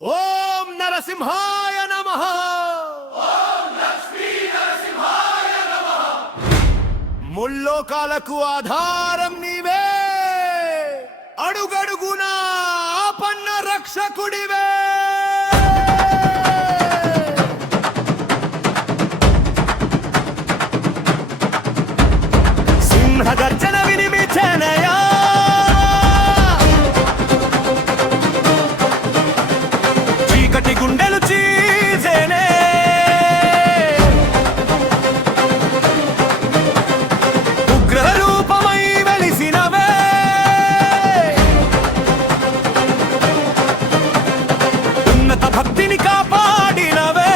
ఓం నరసింహాయ నమః. ఓం లక్ష్మీ నరసింహాయ నమః. ముల్లోకాలకు ఆధారం నీవే, అడుగడుగునా ఆపన్న రక్షకుడివే. సింహగర్జన వినిపించనయా, చీకటి గుండెలు చీజేనే, ఉగ్ర రూపమై వెలిసినవే, ఉన్నత భక్తిని కాపాడినవే.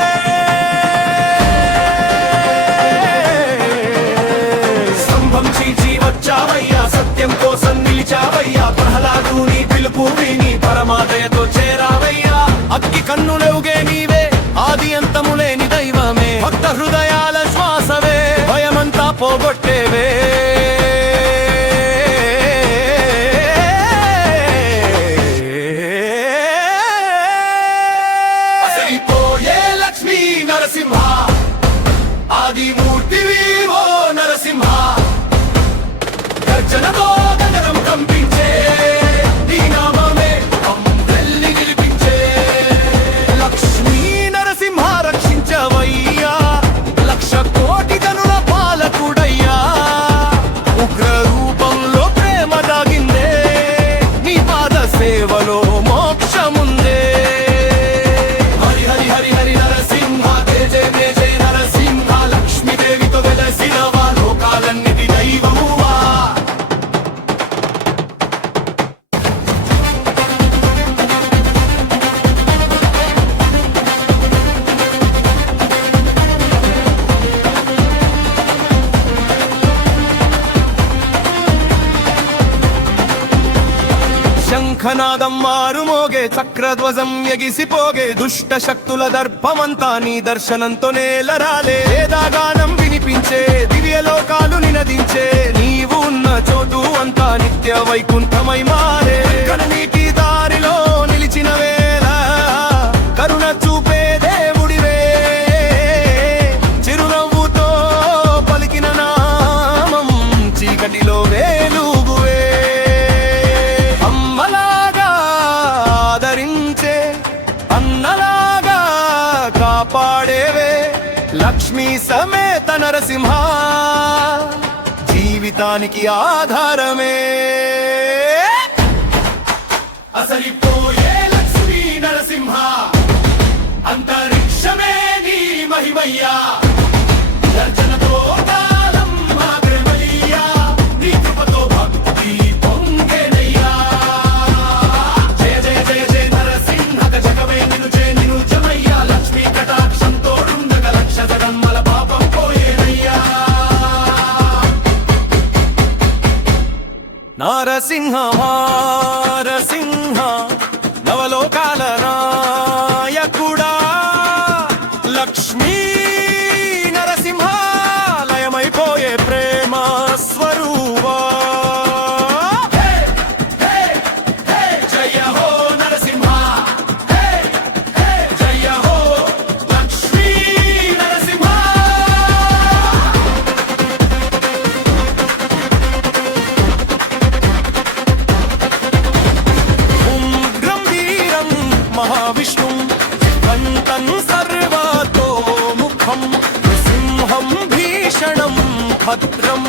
స్తంభం చీల్చి వచ్చావయ్యా, సత్యం కోసం నిలిచావయ్యా, ప్రహ్లాదుని పిలుపు విని పరమాదయతో చేరావయ్యా. అగ్గి కన్నులెవుగే నీవే, ఆది అంతములేని దైవమే, భక్త హృదయాల శ్వాసవే, భయమంతా పోగొట్టేవే. అసలిపోయే లక్ష్మీ నరసింహ, ఆదిమూర్తివి ఓ నరసింహ. గర్జనతో గగనం కంపించే నీ నామమే అమ్మెల్లి గెలిపించే. లక్ష్మీ నరసింహ రక్షించవయ్యా, లక్ష కోటి గనుల పాలకుడయ్యా. ఉగ్ర రూపంలో ప్రేమ దాగిందే, నీ పాద సేవలో మోక్షముందే. హరి హరి హరి హరి నరసింహ, జయ జయ జయ జయ నరసింహ. లక్ష్మీదేవితో వెలసినవా, లోకాలన్నిటి దైవమువా. శంఖనాదం మారుమోగే, చక్రధ్వజం ఎగిసిపోగే, దుష్ట శక్తుల దర్పమంతా నీ దర్శనంతో నేలరాలే. వేదాగానం వినిపించే, దివ్యలోకాలు నినదించే, నీవు ఉన్న చోటు అంతా నిత్య వైకుంఠమై మారే. కన్నీటి దారిలో నిలిచిన వేళ కరుణ చూపే దేవుడివే, చిరునవ్వుతో పలికిన నామం చీకటిలో వేలుగువే. అమ్మలాగా ఆదరించే, అన్నలాగా కాపాడేవే, లక్ష్మీ సమేత నరసింహ, జీవితానికి ఆధారమే. అసలిపోయే లక్ష్మీ నరసింహ, అంతరిక్షమే నీ మహిమయ్యా. గర్జనతో కాలం మాగ్రమయ్యా, నీ కృపతో భక్తి పొంగెనయ్యా. జయ జయ జయ జయ నరసింహ, జగమే నిను జయ నిను జమయ్యా. లక్ష్మీ కటాక్షం తోడుండగ లక్ష జగన్మల పాపం పోయేనయ్యా. నారసింహ మారసింహ, నవలోకాల నాయకుడా. లక్ష్మీ నరసింహ, లయమైపోయే ప్రేమ స్వరూపా. జయ హో నరసింహ, జయ హో లక్ష్మీ నరసింహ. ఉగ్రం వీరం మహావిష్ణుం, దంతం సర్వతో ముఖం, సింహం భీషణం భద్రం,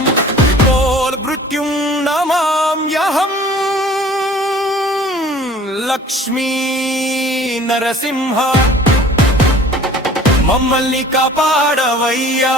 మృత్యుం నమామ్యహం. లక్ష్మీ నరసింహ, మమ్మల్ని కాపాడవయ్యా.